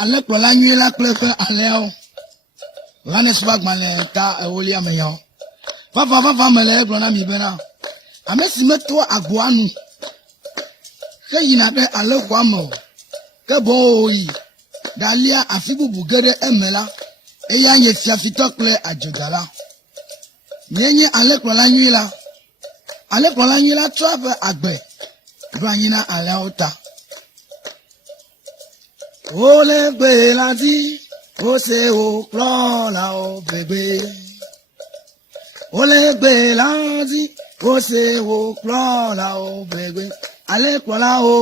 ale kplɔ la nyui la kple ƒe alẽawo. Yohanes ƒe agbalẽ ta ewolia me yawo. Vava me le egblɔ na mi bena ame si metoa agboa nu ke yina ɖe alẽxɔa me o ke boŋ wòyi ɖalia afi bubu ge ɖe eme la eya nye fiafitɔ kple adzodala. Nye alẽkplɔla nyui la. Alẽkplɔla nyui la trɔ eƒe agbe ɖo anyi na alẽawo ta. Wole gbe la dzi wose wo kplɔlawo gbegbe. Wole gbe la dzi wose wo kplɔlawo gbegbe. Alẽkplɔlawo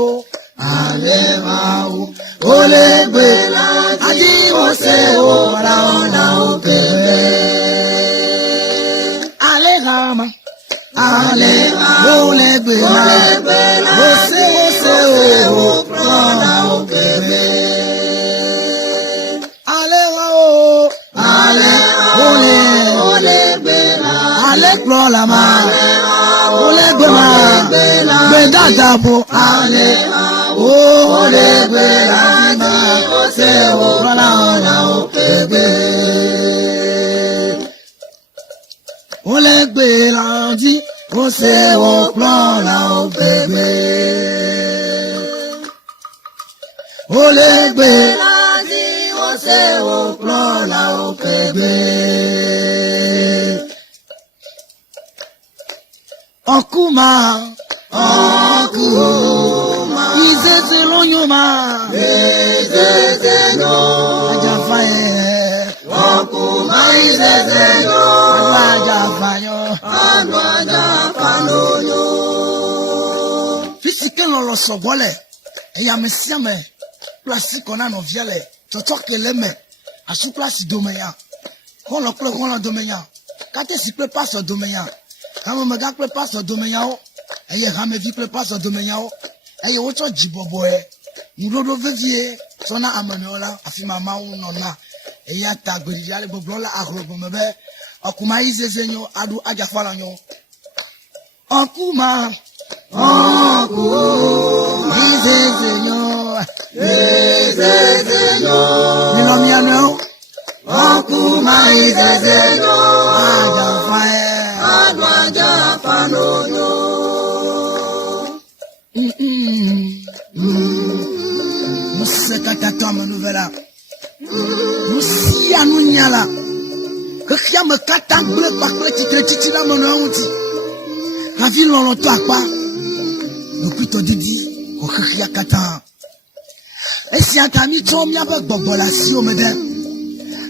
alẽmawo. Wole gbe la dzi wose wo kplɔlawo gbegbe. Alẽhama. Wole gbe la wose wo kplɔlawo gbegbe. Alẽkplɔla ma, wole gbe ma, gbe dada bo ale, wole gbe la ma, wose wo kplɔlawo gbegbe. Wole gbe la dzi, wose wo kplɔlawo gbegbe. Wole gbe la dzi, wose wo kplɔlawo gbegbe. Okuma, izeze lonyoma, ajafaye. Okuma izeze lo, ajafayo, ajafanyo. Fisike lolo sobole, eyamesiame, plasi kona no viale, totoke me, asu plasi domeya, kolo domeya, kate sikle paso domeya. Kama mega kple pastor domenyawo eye hamevi kple pastor domenyawo eye wotsɔ dziboboe nuɖoɖo vevie sɔna amemewo la afi mamawo nɔna eya ta gbeɖiɖi ale gbɔgblɔ la ahlogome be ɔkuma yi zeze nyo aɖu adzafala nyo ɔkuma yi zeze nyo minɔ mianewo ɔkuma yi zeze nyo adzafae. Musekata tome nouvela. Musia nunyala. Kekia me kata ble pakle titi la mono uti. Ravi lolo to akpa. Nopito didi o kekia kata. Esi atami tro mi abe gbogbola si o mede.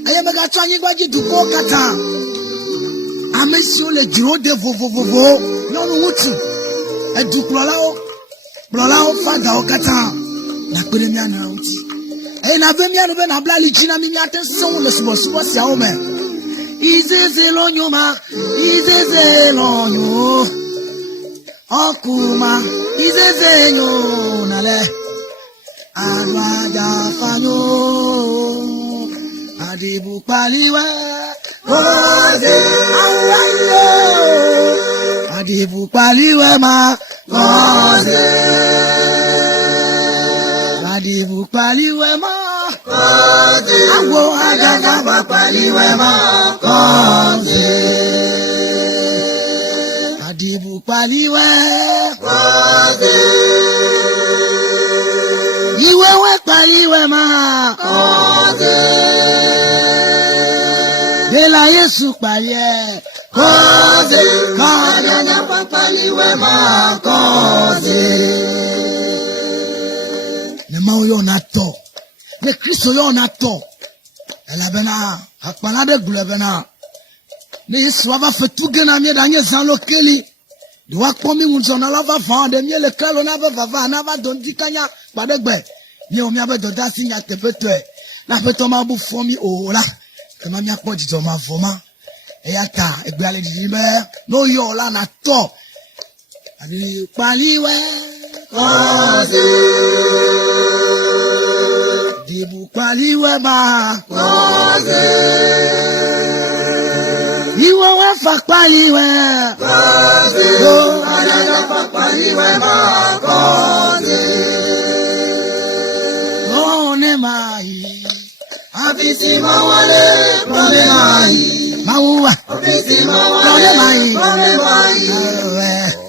Aye me ga tro anyi gbaji duko kata. Amesio le diro de vovovovo nyɔnu ŋutsu edu kplɔlawo fada wo katã na kpe ɖe mia nɔewo ŋuti eye na ve mia nu be na bla ali dzi na mi miate sewo le subɔsubɔ siawo me izeze lonyoma izeze lonyo ɔkuma izeze nyo nale adu ajafanyo adibu kpaliwe. Adibu paliwe ma koze. Adibu paliwe ma koze. Awo agaga ma paliwe ma koze. Adibu paliwe koze. Iwewe paliwe ma koze. La Yesu paye koze kanya na papaliwe ma koze ne ma yo na to ne Kristo yo na to ela bena akpana de gule bena ne Yesu va fetuge na mi da nye zan lokeli de wa kpomi munzo na lava fa de mi le kalo na va na va don dikanya padegbe mi o mi abe do da sinya tepeto e na peto ma bu fomi o la kama mi akpɔ dzidzɔ ma vɔ ma eya ta egbe ale didi be no yɔ la na tɔ abi kpaliwɛ kɔze dibu kpaliwɛ ma kɔze iwɔ wɛ fa kpaliwɛ kɔze o ayaya fa kpaliwɛ ma kɔze. Afisi mawale, problemai. Maua. Afisi mawale, problemai.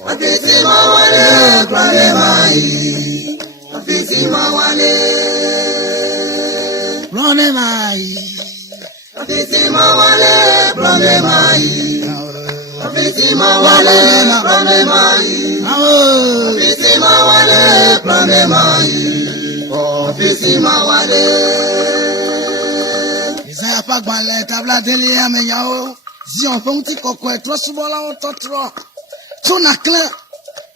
Afisi mawale, problemai. Afisi mawale, problemai. Afisi mawale, problemai. Afisi mawale, problemai. Afisi mawale, problemai. Afisi mawale. Isaiah Pagbalé tabla délé amenyao. Zion fonti koko etro subola ototro. Tuna kle.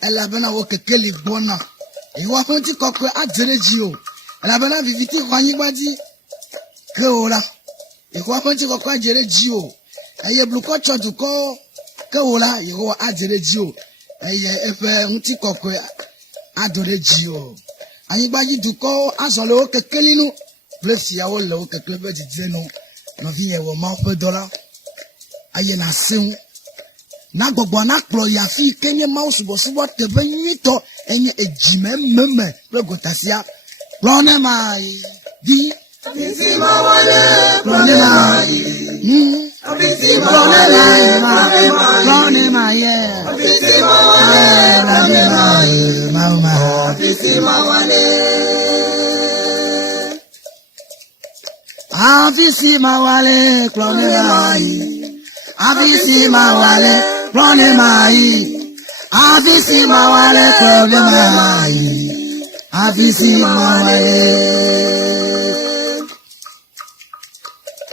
Ela bena wo kekeli bona. Iwa fonti koko adjere jio. Ela bena viviti kwanyi gbadi. Ke ola. Iwa fonti koko adjere jio. Eye bluko choduko. Ke ola iwa adjere jio. Eye efe fonti koko adore jio. Anyi gbadi duko azole wo kekeli nu. Blessia o le o kekele be didie no. No vie wo ma pe dola. Aye na seun. Na gbogbo na kplo ya fi kenye ma subo tebe nyito enye ejime meme le gotasia. Plone mai di Afisi mawale, plone mai. Afisi mawale, Plone mai. Afisi mawale, Mama. Afisi mawale. Afisi mawale, plone mai. Afisi mawale, plone mai. Afisi mawale, plone mai. Afisi mawale,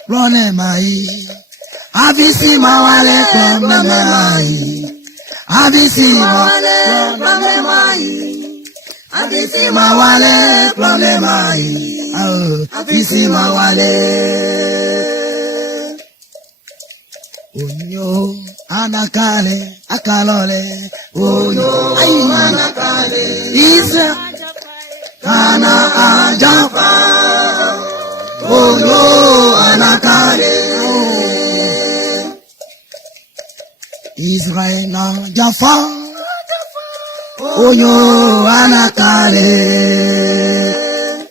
plone mai. Afisi mawale, plone mai. Afisi mawale, plone mai. Afisi mawale, plone mai. Afisi mawale. Onyo anakale akalole. Onyo anakale. Isa kana ajafa. Onyo anakale. Israel na jafa. Onyo anakale.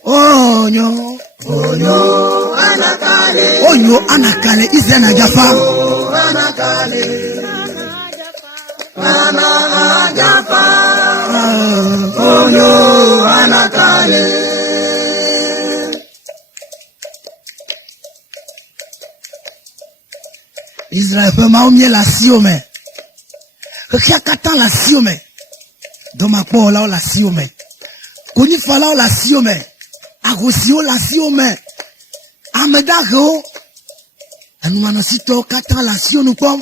Onyo anakale. Onyo anakale. Israel na jafa. Anakale. Ajafa. Onyo anakale. Israël peut m'aumie la siome. Qui a qu'attend la siome. Dans ma peau là la siome. Koni fala la siome. Agosio la siome. Amedago. Anu manosito kata la sio nous pom.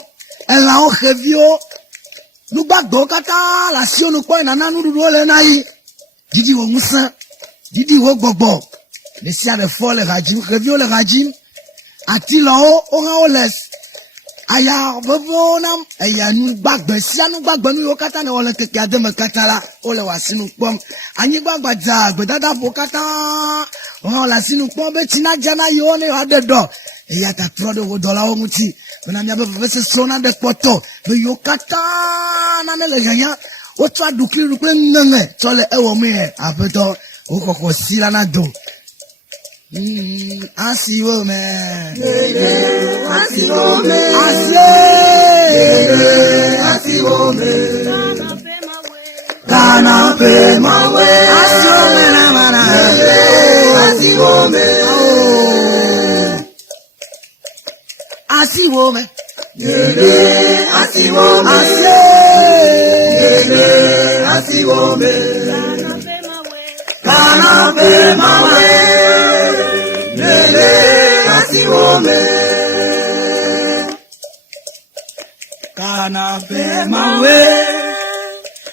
Elle a on revio. Nous bagdo kata la sio nous pom nana nous le nai. Didi wo musa. Didi wo gbogbo. Les sia de folle rajim revio le rajim. Atilo o les. Aya bobonam aya nu gbagbe sia nu gbagbe nu yo kata ne wole keke ade me kata la o le wa sinu pom anyi gbagba ja gbedada bo kata o la sinu pom be tina jana yo ne ade do eya ta tro de wo dola o muti na mi abe fe se sona de poto be yo kata na ne le yanya o twa dukiri ru pe nne tole e wo mi e abeto o kokko sila na do asiwo me Asiwo me. Asiwo me. Kana pe mawe. Asiwo me na mana. Asiwo me. Asiwo me. Asiwo me. Asiwo me. Kana pe mawe. Asiwo me. Kana pe mawe.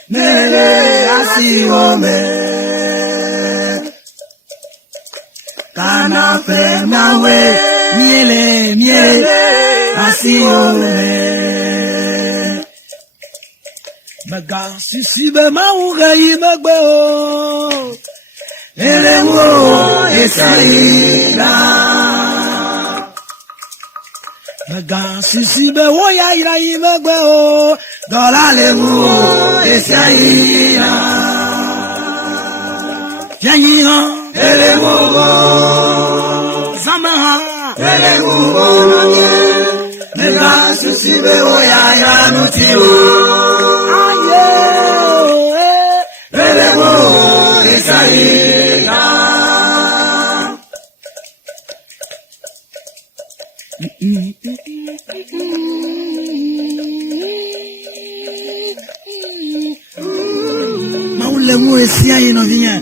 Nele asiwo me. Kana pe mawe. Miele asiwo me. Baga sisi be maunga imagbe o. Elewo esaira. Baga sisi be wo ya ira imagbe o. Dola lewo esaira. Yanyi han Elewo Zamaha. Mega susibe oya ya nutio. Aye. Belemo esaina. Maule mo esia yino vinya.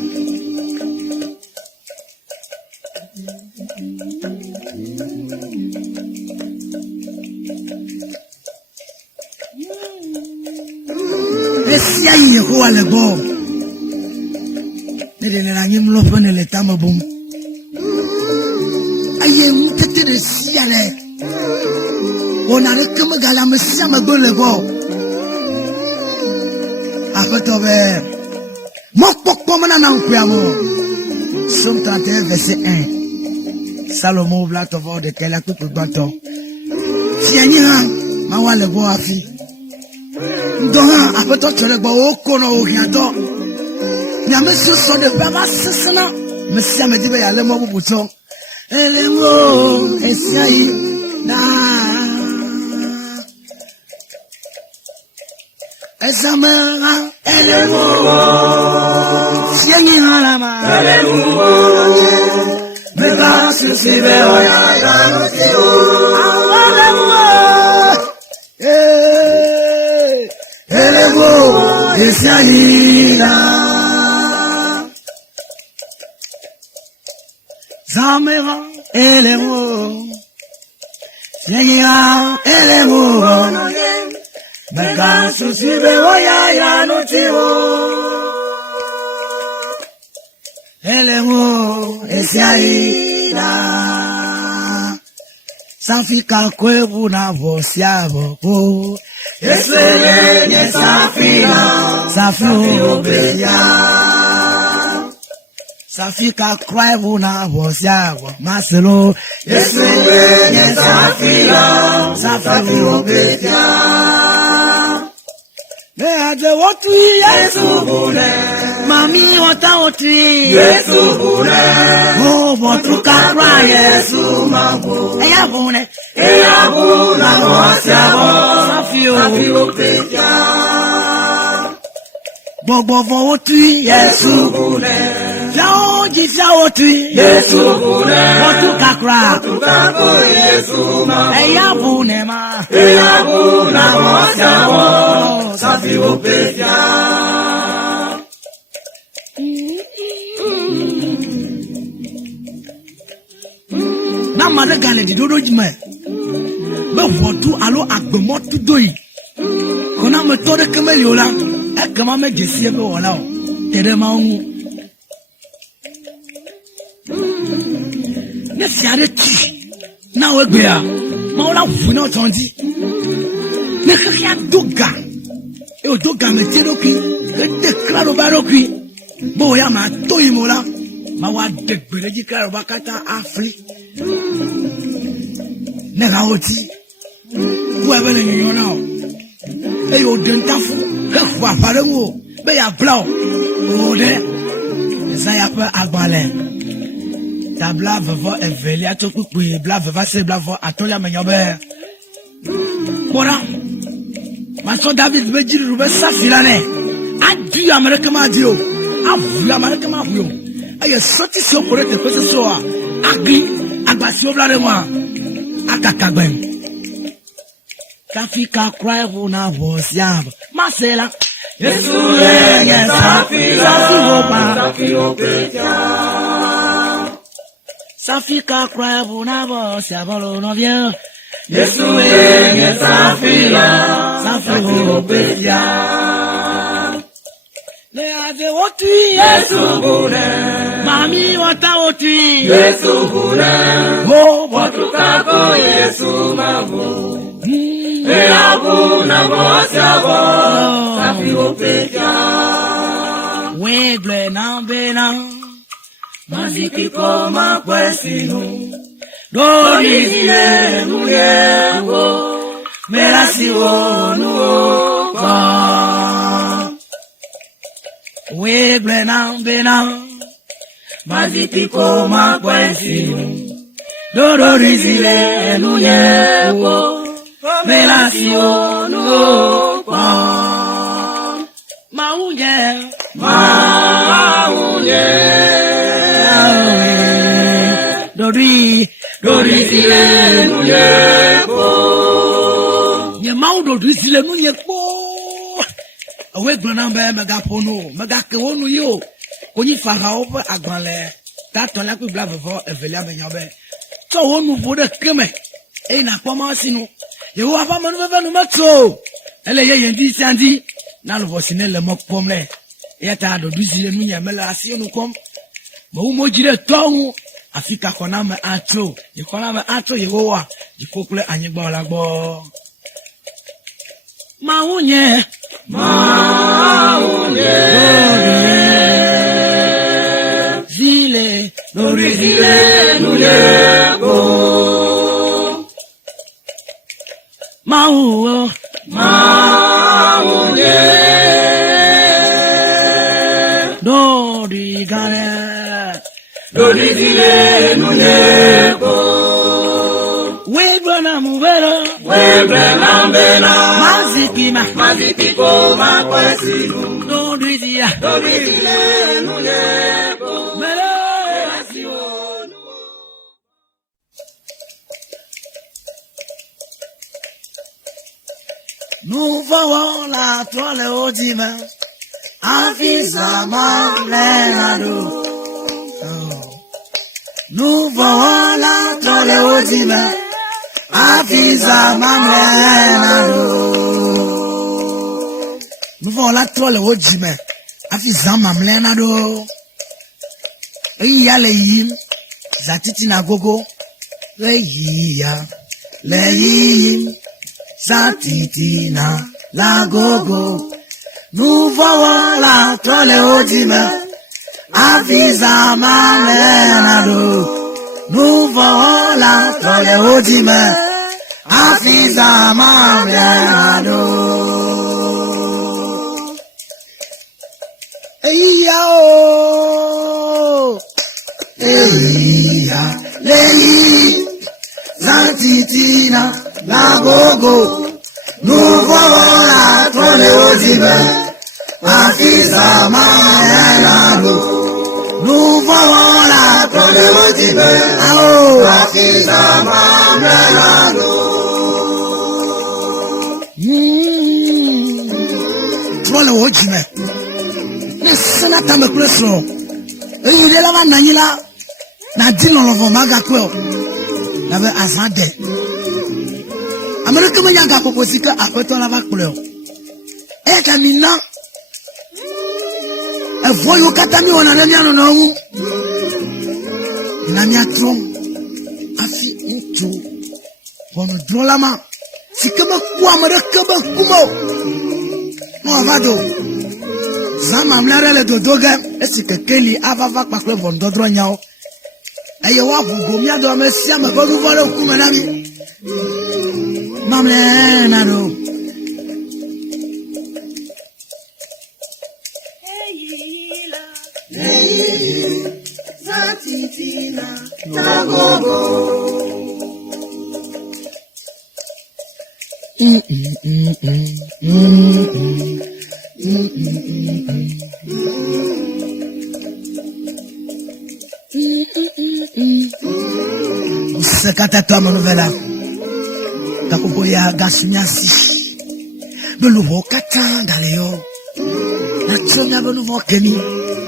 Esia yiko wale bo. Nede nangim lo fane le tamabum. Aye mutete de siale. On a rekama gala mesia magole bo. Akotobe. Mokpokpo mana na nkuyamo. Somme 31 verset 1. Salomon bla tovo de kela tout banton. Tieni ha ma wale bo afi. Ndona apeto chole bo okono ohiato. Nya mesu so de baba sesena. Mesia me dibe ya le mo bubuton. Elemo esiai na Esamera elemo sieni halama Elemo Mega susibe oya ya nutio. Elemo esaina. Zamera elemo sieni elemo Mega susibe oya ya nutio. elemo esiaina safika kwebu na vosiabo po Esele nye safina. safi Obeya. safika kwebu na vosiabo maselo Esele nye safina. safi Obeya. me ade wotu yesu Bune. mami wota wotu Yesu bune. oh botu kakra Yesu mabu. eya bune Eya buna wasiabo. safi Safi o obeya. gbogbo fo wotu Yesu bune. Jao jisa wotu Yesu bune. wotu kakra Tukako Yesu mabu. eya bune ma Eya buna wasiabo. Safi obeya. na mare gale di dodo jime be votu alo agbemotu doyi kona me tore keme yola e kama me jesie be wala o tere ma hu ne siare ti na we gbe ya ma wala fu na tonti ne khia doga e o doga me tero ki e de claro baro ki bo ya ma toyi mola ma wa de gbere ji claro bakata afri nega oti wo ebe le nyo na o e yo dentafu ke kwa pare wo be ya bla o de sa ya pe agbale ta bla vavo evelia to kuku bla vava se bla vo atolia menyobe bora ma so David be jiru be safira ne adu amerika ma di o avu amerika ma hu o aye soti so kore te pese so a agri agbasi o bla re wa akakagbem kafika cry na voice yab masela Yesu yenye safira. Safi obeya. safika cry na voice yab no bien Yesu yenye safira. safi Obeya. le ade wotu Yesu bune. mami wata wotu Yesu bune. oh Tukako Yesu mabu. Eya buna wasiabo. Safi obeya. we ble na bena Maziki koma kwesinu. doni Iye nuyewo. Merasi wonuo. we ble na bena Maziki koma kwesinu. Dodorizile nuyepo Melasio nuopon Maunye Dodorizile nuyepo Nye mau dodorizile nuyepo Awe glanambe megapono Megakewonu yo Konyi farao pe agbanle Tato la kwi blave vo evelia menyobe So wonu bode keme e na poma sinu ye wa pa manu ve nu metro ele ye yendi sandi na lo vosine le mo pomle e ta do dusi nu ye mela asi nu kom mo mo jire tongu afika kona me atro ye kona me atro ye wa ye kokule anyigba la gbo maunye zile dorizile nuyego Maunye Dorizile nuyego Webana mubera Webana mbena Mazikiko makwesiru Dorizile nuyego Nous voyons la toile au divin, avisa lenado. Nous voyons la toile au divin, avisa lenado. Nous voyons la toile au divin, avisa lenado. Il y a les yim, zatitina gogo, les yia, les yim. Satitina la gogo, nous voyons la toile au dimanche, avisa malenado. Nous voyons la toile au dimanche, avisa malenado. Eya o, eya leyi, Satitina. La gogo, nous voyons la toile au dimanche, avisa malenado. Nous voyons la toile au dimanche, avisa malenado. Toile au dimanche. Ne senata me kleso. Il est là-bas nanila. Na dino lovo maga kweo. Na be azade. Amerika manyanga kokosika akoto la bakuleo e kamina e voyo katami wana nanyano na wu na miatrom afi ntu kono drolama sikama kwa Amerika ba kumo no avado zama mlare le dodoga esike keli avava pakwe vondodro nyao eye wa bugo do mesia me bodu vole kuma nami Mamlenado. Satitina la gogo. Sekata toi mon nouvelle. Kakuboya gasunyasi beluvo katanga leo na tsonya beluvo keni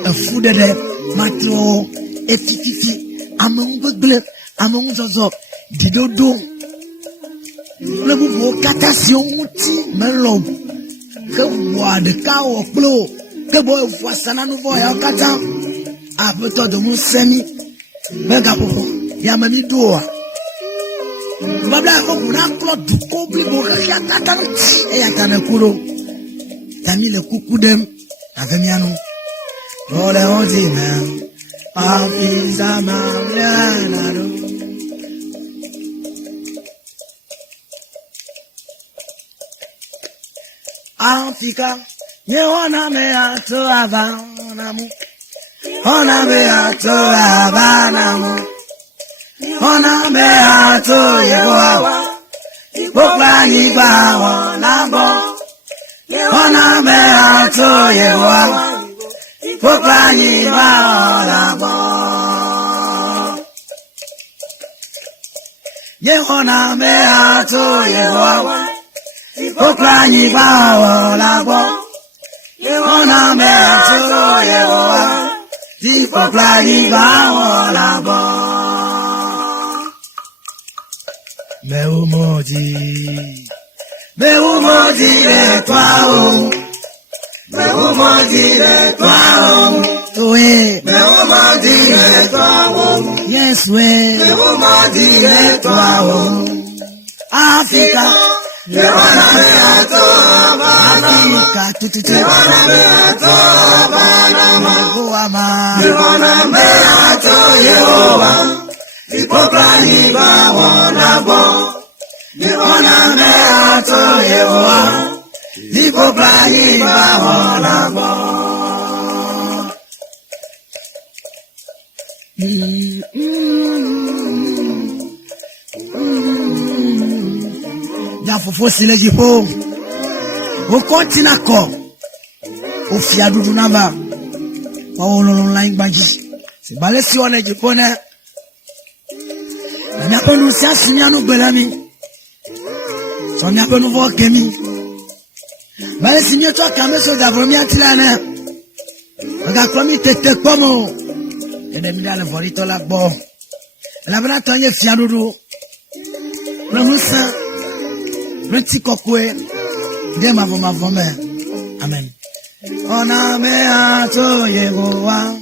afudede matro efififi amongbegble amonzozo didodo beluvo katasio muti melo ke wa de ka oklo ke boy fuasana no boy akata apeto de musemi mega popo ya mami doa Babla ko kuna klo du ko bli bo ka ta e ya ta na kuro tami le kukudem avemiano ole ozina afiza mamlano Afrika ye ona me ato avanamu ona me ato avanamu Yewana me ato Yehowa. Ipokla nyigba wonabo. Yewana me ato Yehowa. Ipokla nyigba wonabo. Yewana me ato Yehowa. Ipokla nyigba wonabo. Yewana me ato Yehowa. Ipokla nyigba wonabo. Meumoji le twao. Meumoji le twao. Oui. Meumoji le twao. Yes, we. Meumoji le twao. Africa. Yewana me ato Banama. Africa, tututu. Yewana me ato Banama. Yewana me ato Yehowa. Ipokla nyigba wonabo. Yewana me ato Yehowa. Ipokla nyigba wonabo. Jafofo sile jipo. O kontina ko. O fia dudu naba. Wa ololon la ingbaji. Se bale si one jipo ne. On appelle nous ça, si nous belami. On appelle nous voir Kemi. Mais si nous toi quand même sur d'abord mi atilana. Regarde comme il t'était comme. Et de mi le volito la bon. La bana tanye fiadodo. Le musa. Le petit cocoué. De ma voma. Amen. On a me ato Yehowa.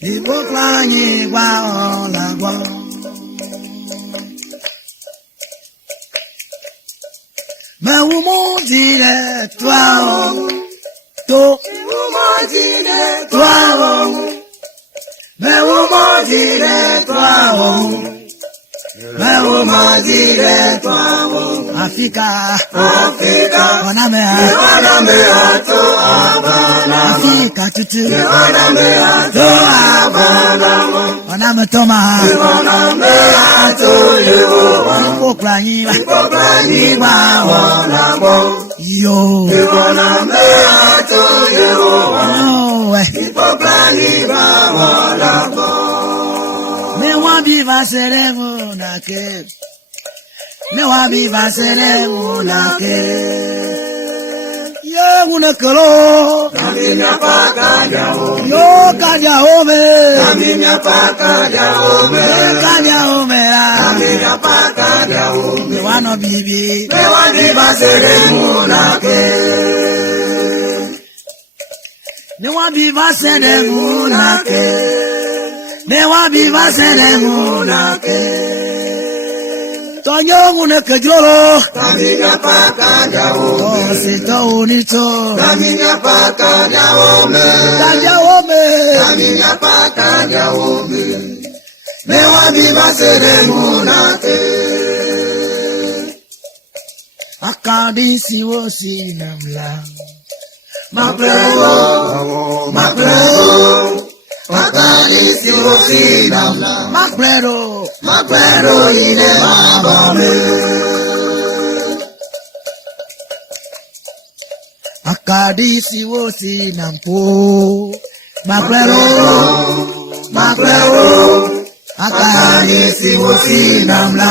Ipokla nyigba wonabo. Meumoji le twao. To. Meumoji le twao. Meumoji le twao. Meumoji le twao. Africa. Yewana me ato Banama. Africa tutu. Yewana me ato Banama. Yewana me toma. Yewana me ato Yehowa. Ipokla nyigba wonabo. Yo. Yewana me ato Yehowa. Ipokla nyigba wonabo. Me wa viva seremo nake. Me wa viva seremo nake. Ye unekelo. Kaminya paka jao. Yo kanya ome. Kaminya paka jao. Kanya ome la. Kaminya paka jao. Me wa no bibi. Me wa viva seremo nake. Me wa viva seremo nake. Me wa viva seremo nake. Tonyo une kejolo. Kaminya paka jao. Sito unito. Kaminya paka jao me. Kaminya paka jao me. Me wa viva seremo nake. Akadi siwo sinamla. Maplero. Akadi siwo sinamla. Maplero ile mabame. Akadi siwo sinampo. Maplero. Akadi siwo sinamla.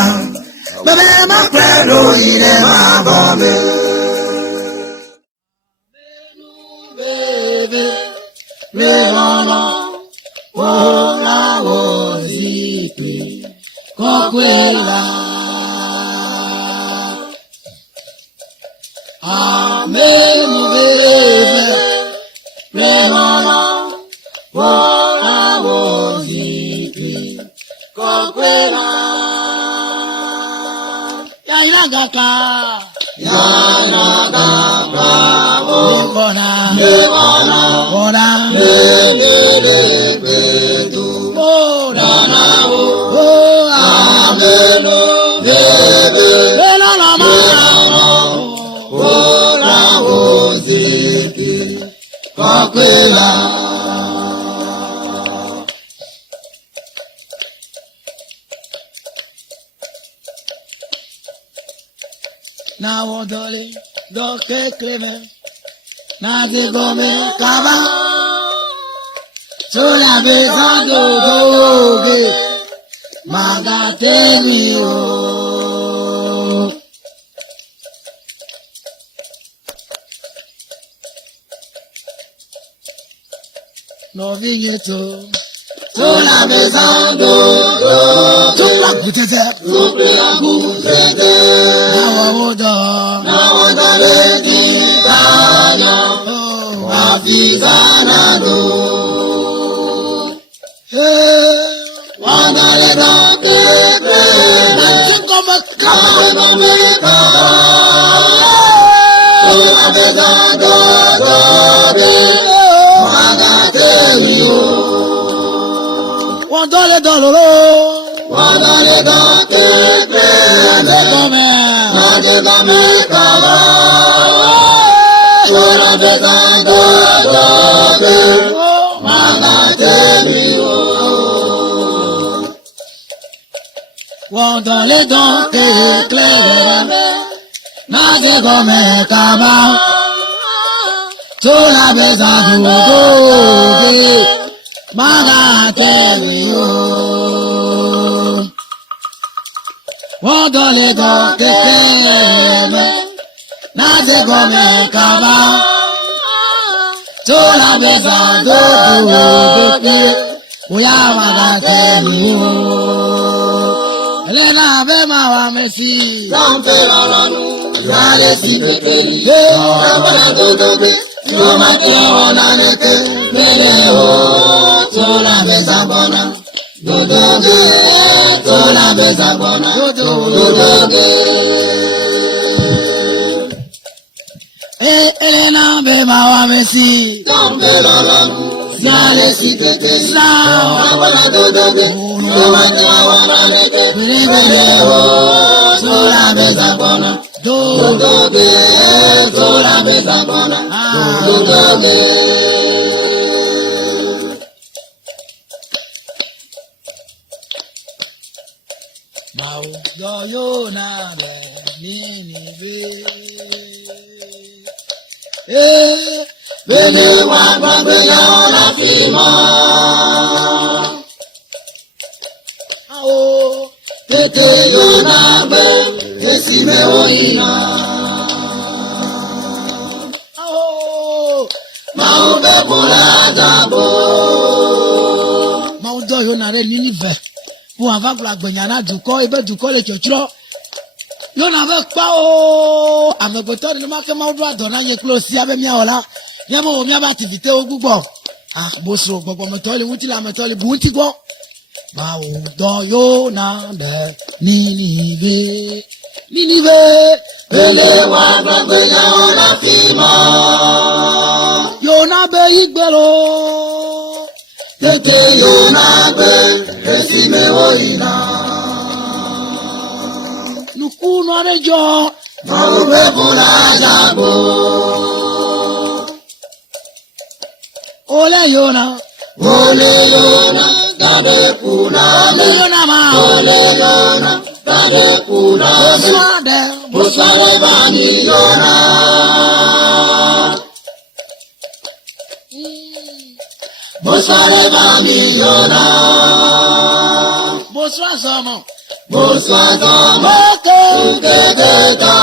Bebe maplero ile mabame. Ola wozipe kokwela. Amenu bebe leona. Ola wozipe kokwela. Yanagaka. Bona. na wodole do ke kleme na de gome kaba sola bezando doge magateli o no vigneto sola bezando sola gutete na wodole di kala afizana do wodole do ke come sola bezando doge magateli o wodole doloro wodole do ke come kala sola bezando doge magateli o wodole do ke kleme na de come kaba sola bezando doge magateli o wodole do ke kleme na de come kaba sola bezando doge oya magateli o Elena be ma wa mesi Zampe lolonu Yale si pekeli Abana dodobe Yoma kiona neke Mele ho Tola bezabona Dodoge Tola bezabona Dodoge Elena be ma wa mesi Zampe lolonu Yale si pekeli Abana dodobe Yoma kiona neke Mele ho Tola bezabona Dodoge Tola bezabona Dodoge Mau doyo na be nini be Bene wa gbagbe ya la fi mo Tete yo na be esi me oina Mau be pula dabo Mau doyo na re nini ve Pour avoir la gbenyana duko ibe duko le chochro Yo na ve pa o amegoto ni ma ke ma do adona ye close ya be mi ola ya mo mi aba activité ogugbo ah bo so gbogbo mo to le wuti la mo to le bu ti gbo Mau doyo na be Ninive Ele wa gbagbe ya ola fi mo Yo na be igbero Tete yo na be esi me oina Nuku no arejo Mau be pula dabo Ole yona Gabe pula Ole yona ma Ole yona Gabe pula Boswade bani yona Boswade bani yona Boswazomo Ukeketa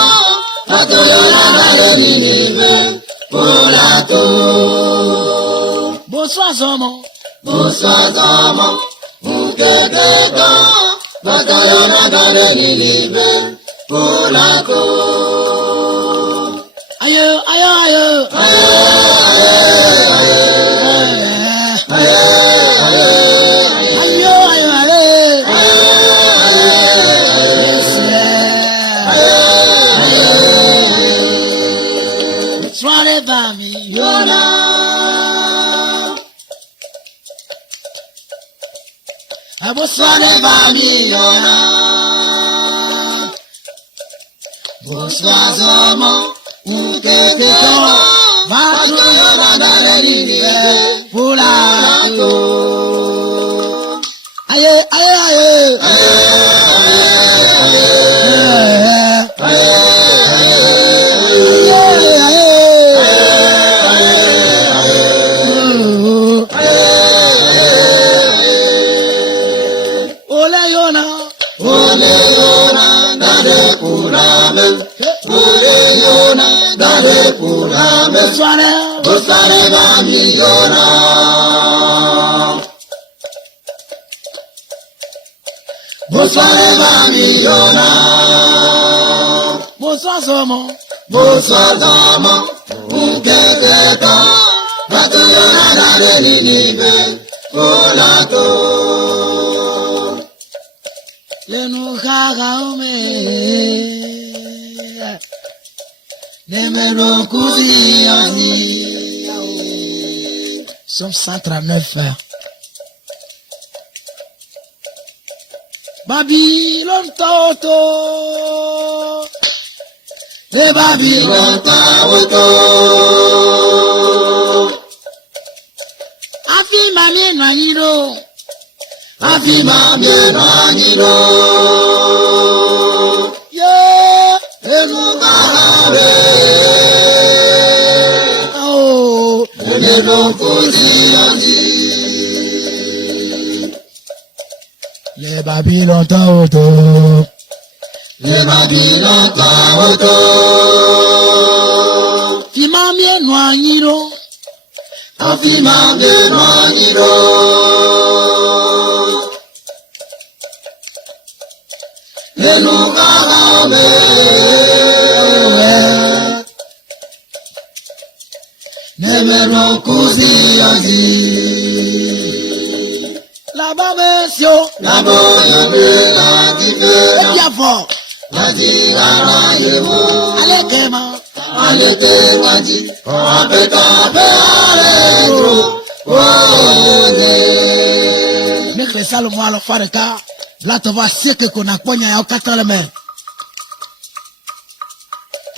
Ato yona Gale ninive Pulato Boswazomo Ukeketa Ato yona Gale ninive Pulato Ayo Sware bami yona Abo sware bami yona Boswazomo Ukeketa Ato yona Gale ninive Pulato Aye Bonsoir pour la Bonsoir. Bonsoir va millionnaire. Bonsoir va millionnaire. Bonsoir Zomo. Bonsoir Zomo. Uketeka. Batuyana na ninibe. Olato. Lenu kagaume. Nemero kuziani. Somme 139. Babylon Toto. Le Babylon Toto. Afi mami naniro. Afi mami naniro. Yeah. Enukabe. Oh. Nemero kuziani. Le Babylon Toto. Le Babylon Toto. Fimami noanyiro. Afimami noanyiro. Enukabe. Nemero kuziani. La babesio. La boya me la divina. Biafo. La divina yemo. Alekema. Alete waji. Apeka pe alego. Ode. Nekle Salomo alo fareka. Blato va sieke kona ponya ya okataleme.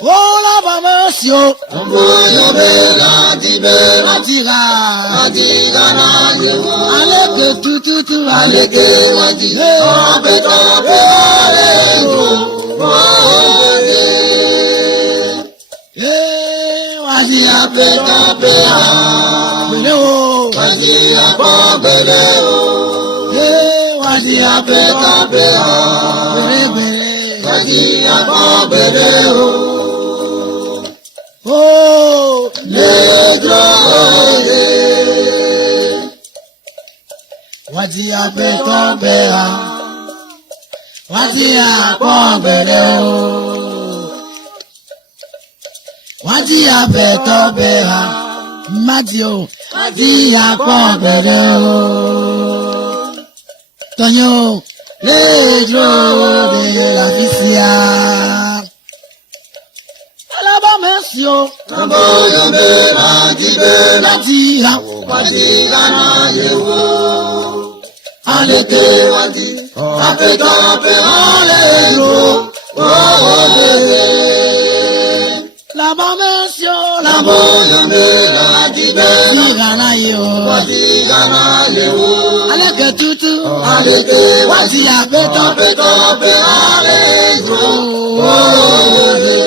Oh la babesio. Boya me la divina. Atira. La divina yemo. Aleke tututu. Aleke waji. Apeka pe alego. Ode. Wazi Apeka pe Beleo. Waji apobeleo. Wazi Apeka pe Bele. Waji apobeleo. Oh. Ledroye. Wazi apetobea. Wazi apobeleo. Wazi apetobea. Madio. Wazi apobeleo. Tonyo. Ledro de la vicia. Alaba mesio. Boya me la divina. Wazi Waji gana yewo. Aleke waji. Apeka pe alego. Ode. La babesio. La boya me la divina. Igana yo. Waji gana yewo. Aleke tutu. Aleke Wazi apeto. apeka pe alego. Ode.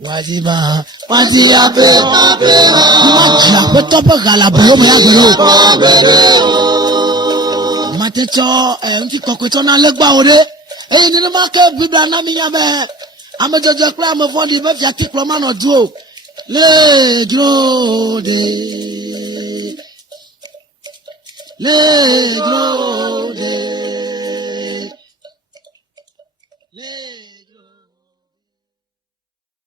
Waziba. Waji apeka pe Wazi apeto pe galaboyo mo yagero. alego. Matecho nti kokwecho na legba ore. Eyi ni ma ke bibla na mi yame. Amejojo kra mo fondi be fi atikro ma no duro. Le dro de. Le dro